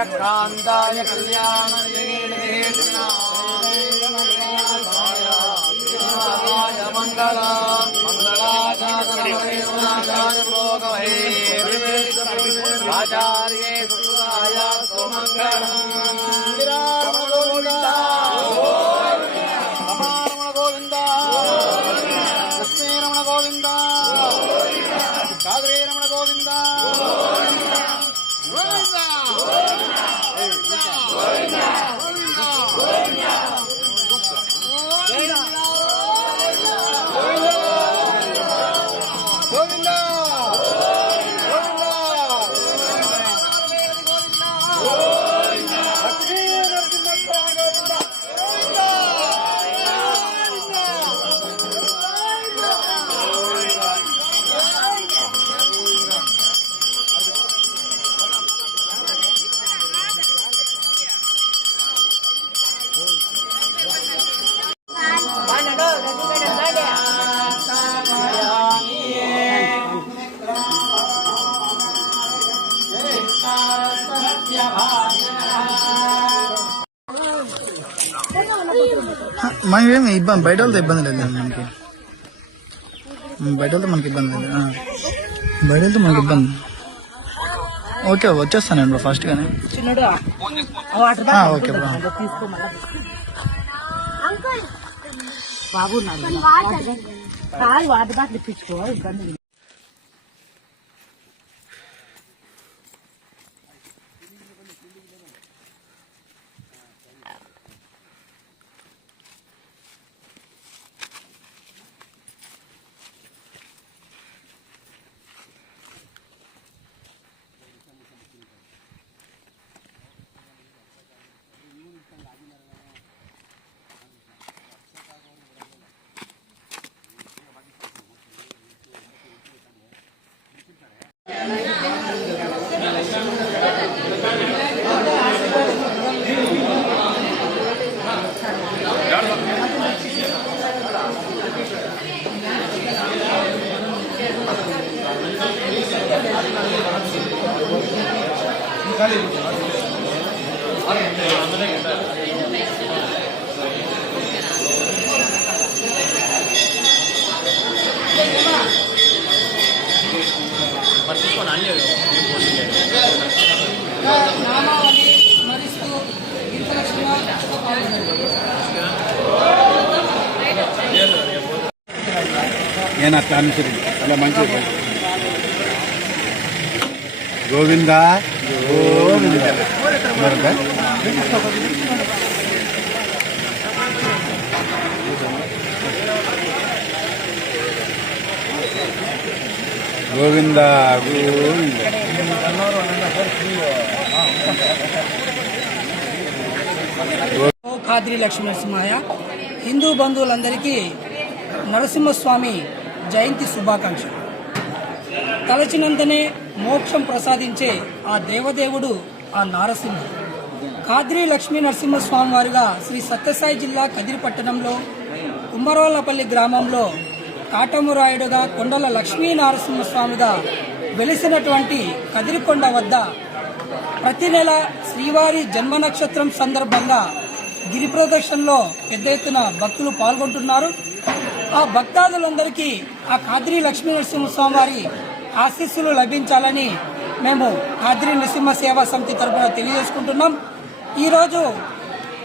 कांताय कल्याण मंगला आचार्य गोविंद कृष्णे रमण गोविंद कादरे रमण गोविंद మనకేమి ఇబ్బంది బయట వాళ్ళతో ఇబ్బంది లేదు మనకి బయట వాళ్ళతో మనకి ఇబ్బంది లేదు బయట వాళ్ళతో మనకి ఇబ్బంది ఓకే వచ్చేస్తాను బ్రో ఫాస్ట్ గానే ఓకే బ్రో బాబు వాటర్ బాటిల్ ఇప్పించుకో ఇబ్బంది నేను అట్లా అనుసరి అలా మంచిగా గోవింద గోవింద గోవింద ఖాద్రి లక్ష్మీ నరసింహయ్య హిందూ బంధువులందరికీ నరసింహస్వామి జయంతి శుభాకాంక్షలు. తలచినంతనే మోక్షం ప్రసాదించే ఆ దేవదేవుడు ఆ నారసింహుడు. ఖాద్రి లక్ష్మీ నరసింహస్వామి వారిగా శ్రీ సత్యసాయి జిల్లా కదిరి పట్టణంలో కుమ్మరోళ్లపల్లి గ్రామంలో కాటమురాయుడుగా కొండల లక్ష్మీ నరసింహస్వామిగా వెలిసినటువంటి కదిరికొండ వద్ద ప్రతి నెల శ్రీవారి జన్మ నక్షత్రం సందర్భంగా గిరి ప్రదక్షిణలో పెద్ద ఎత్తున భక్తులు పాల్గొంటున్నారు. ఆ భక్తాదులందరికీ ఆ ఖాద్రి లక్ష్మీ నరసింహస్వామి వారి ఆశీస్సులు లభించాలని మేము ఖాద్రి నరసింహ సేవా సమితి తరఫున తెలియజేసుకుంటున్నాం. ఈరోజు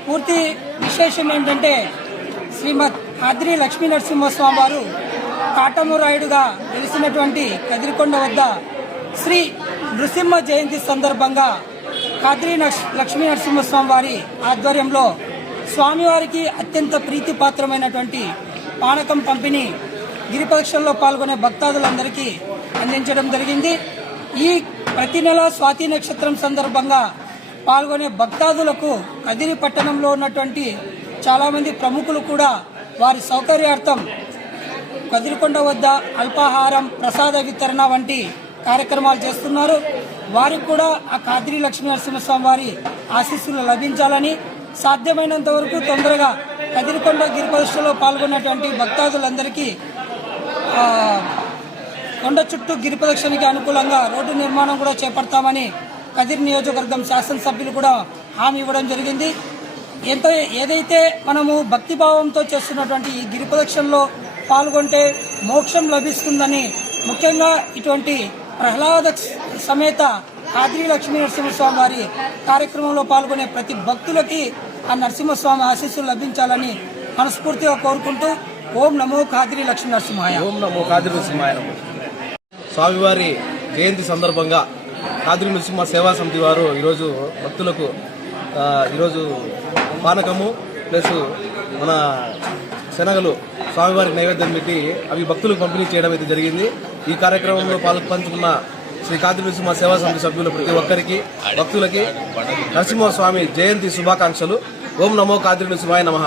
పూర్తి విశేషం ఏంటంటే శ్రీమద్ ఖాద్రి లక్ష్మీ నరసింహస్వామి వారు కాటమురాయుడుగా వెలిసినటువంటి కదిరికొండ వద్ద శ్రీ నృసింహ జయంతి సందర్భంగా ఖాద్రి లక్ష్మీ నరసింహస్వామి వారి ఆధ్వర్యంలో స్వామివారికి అత్యంత ప్రీతిపాత్రమైనటువంటి పానకం పంపిణీ గిరి ప్రదక్షిణలో పాల్గొనే భక్తాదులందరికీ అందించడం జరిగింది. ఈ ప్రతి నెల స్వాతి నక్షత్రం సందర్భంగా పాల్గొనే భక్తాదులకు కదిరి పట్టణంలో ఉన్నటువంటి చాలామంది ప్రముఖులు కూడా వారి సౌకర్యార్థం కదిరికొండ వద్ద అల్పాహారం ప్రసాద వితరణ వంటి కార్యక్రమాలు చేస్తున్నారు. వారికి కూడా ఆ ఖాద్రి లక్ష్మీ నరసింహస్వామి వారి ఆశీస్సులు లభించాలని సాధ్యమైనంత వరకు తొందరగా కదిరికొండ గిరి ప్రదక్షిణలో పాల్గొన్నటువంటి భక్తాదులందరికీ కొండ చుట్టూ గిరి ప్రదక్షిణకి అనుకూలంగా రోడ్డు నిర్మాణం కూడా చేపడతామని కదిరి నియోజకవర్గం శాసనసభ్యులు కూడా హామీ ఇవ్వడం జరిగింది. ఏదైతే మనము భక్తిభావంతో చేస్తున్నటువంటి ఈ గిరి ప్రదక్షిణలో పాల్గొంటే మోక్షం లభిస్తుందని, ముఖ్యంగా ఇటువంటి ప్రహ్లాద సమేత కాద్రి లక్ష్మీ నరసింహస్వామి వారి కార్యక్రమంలో పాల్గొనే ప్రతి భక్తులకి ఆ నరసింహస్వామి ఆశీస్సులు లభించాలని మనస్ఫూర్తిగా కోరుకుంటూ ఓం నమో కాద్రి లక్ష్మీ నరసింహాయ. ఓం నమో కాద్రి నరసింహాయ. స్వామివారి జయంతి సందర్భంగా కాద్రి నరసింహ సేవా సమితి వారు ఈరోజు భక్తులకు ఈరోజు పానకము ప్లస్ మన శనగలు స్వామివారికి నైవేద్యం పెట్టి అవి భక్తులకు పంపిణీ చేయడం అయితే జరిగింది. ఈ కార్యక్రమంలో పంచుకున్న శ్రీ కాద్రి నరసింహ సేవా సమితి సభ్యులు ప్రతి ఒక్కరికి భక్తులకి నరసింహస్వామి జయంతి శుభాకాంక్షలు. ఓం నమో కాద్రి నరసింహాయ నమః.